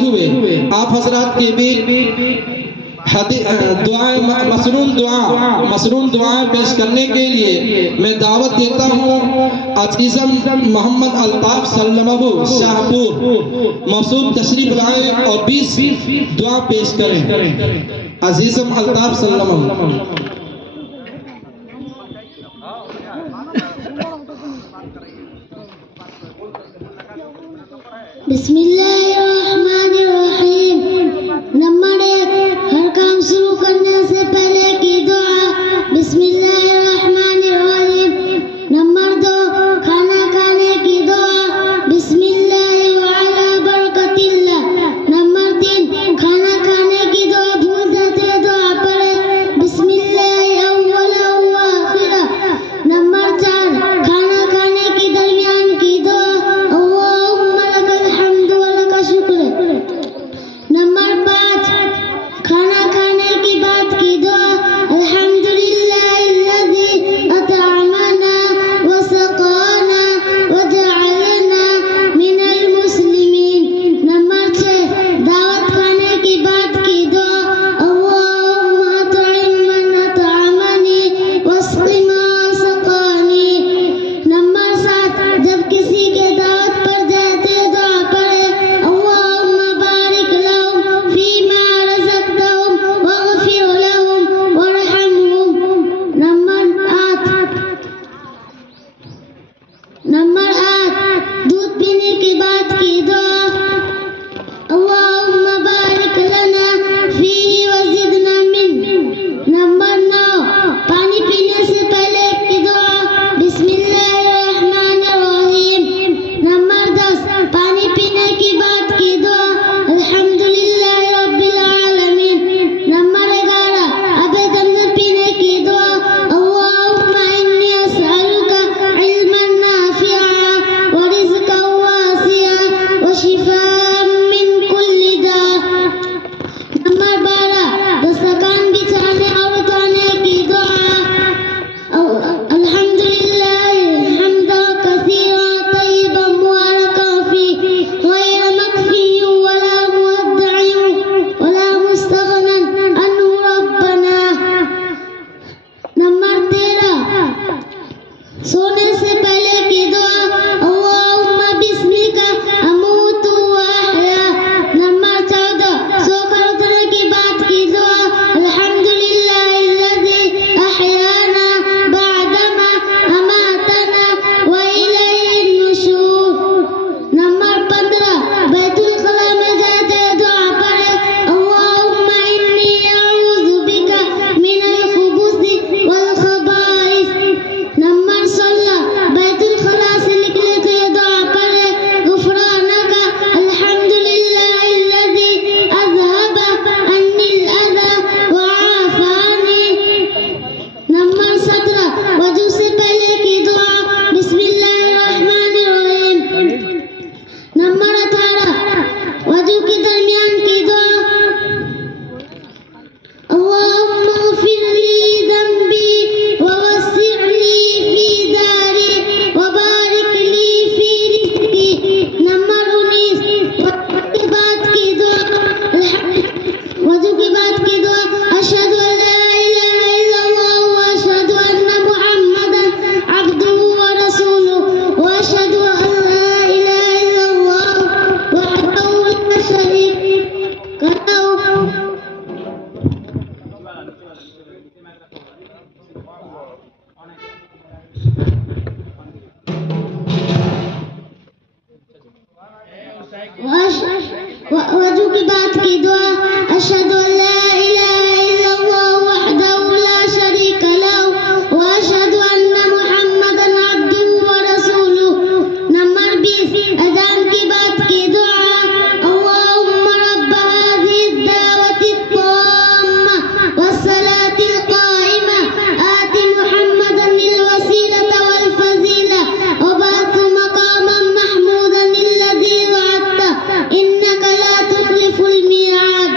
ہوتے ہوئے آپ حضرات کے بھی مسنون دعائیں پیش کرنے کے لیے میں دعوت دیتا ہوں عزیزم محمد الطاف سلمہ شاہپور موصوف تشریف لائیں اور 20 دعا پیش کریں. عزیزم الطاف سلمہ. بسم اللہ الرحمن الرحیم. نمبر 1، ہر کام شروع کرنے سے پہلے کی دعا بسم اللہ الرحمن الرحیم. نمبر 2، کھانا کھانے کی دعا بسم اللہ وعلی برکت اللہ. نمبر 3، کھانا کھانے کی دعا بھول جاتے دعا پڑھے بسم اللہ اول و آخرہ. نمبر 4، کھانا کھانے کی درمیان کی دعا اللہم لک الحمد و لک شکر. نمبر 5، کھانا کھانے کی بعد کی دعا الحمدللہ الذی اطعمنا وسقانا وجعلنا من المسلمین. نمبر 6، دعوت کھانے کی بعد کی دعا اللہم اطعم من اطعمنی واسق ما سقانی. نمبر 7، جب کسی کے دعوت پر جاتے دعا پڑھے اللہم بارک لہم فیما رزقتہم واغفر لہم وارحمہم. نمبر 8، دودھ پینے کے بعد کی دعا اللہم بارک لنا فیہ وزدنا من. نمبر 9، پانی پینے سے پہلے کی دعا بسم اللہ الرحمن الرحیم. نمبر 10، پانی پینے کی بعد کی دعا الحمدللہ رب العالمین. نمبر 11، آب زمزم پینے کی دعا اللہم انی اسألک علما نافعا ورزقا واسعا وشفاء من کل داء. نمبر 12، دسترخوان بچھانے اور اٹھانے کی دعا الحمدللہ حمدا کثیرا طیبا مبارکا فیہ غیر مکفی ولا مودع ولا مستغنی عنہ ربنا. نمبر 13، سونے سے پہلے کی دعا اللہم بسمک اموت واحیا. نمبر 14، سو کر اٹھنے کی بعد کی دعا الحمدللہ الذی احیانا بعدما اماتنا والیہ النشور. نمبر 15، بیت الخلا میں جاتے دعا پڑھے اللہم انی اعوذ بک من الخبث والخبائث. نمبر 16، بیت الخلا سے نکلے تو یہ دعا پڑھے غفرانک الحمدللہ الذی اذہب عنی الاذی وعافانی. نمبر 17، وضو سے پہلے کی دعا بسم اللہ الرحمن الرحیم. نمبر 18، وضو کے درمیان کی دعا اللہم اغفر لی ذنبی ووسع لی فی داری وبارک لی فی رزقی. نمبر 19، وضو کے بعد کی دعا اشہد ان لا الہ الا اللہ واشہد ان محمدا عبدہ ورسولہ واشہد ان لا الہ الا اللہ وحدہ لا شریک لہ. وضو کی بعد کی دعا اشہد ان لا الہ الا اللہ وحدہ لا شریک لہ واشہد ان محمدا عبدہ ورسولہ. نمبر 20، اذان کی بعد کی دعا اللہم رب هذه الدعوة التامة والصلاة القائمة آت محمدا الوسيلة والفضيلة وبعث مقاما محمودا الذي وعدته إنك لا تخلف الميعاد.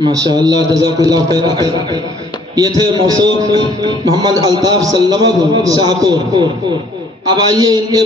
ماشاءاللہ جزاک اللہ خیر. یہ تھے موصوف محمد الطاف سلمہ شاہپور. اب آئیے ان کے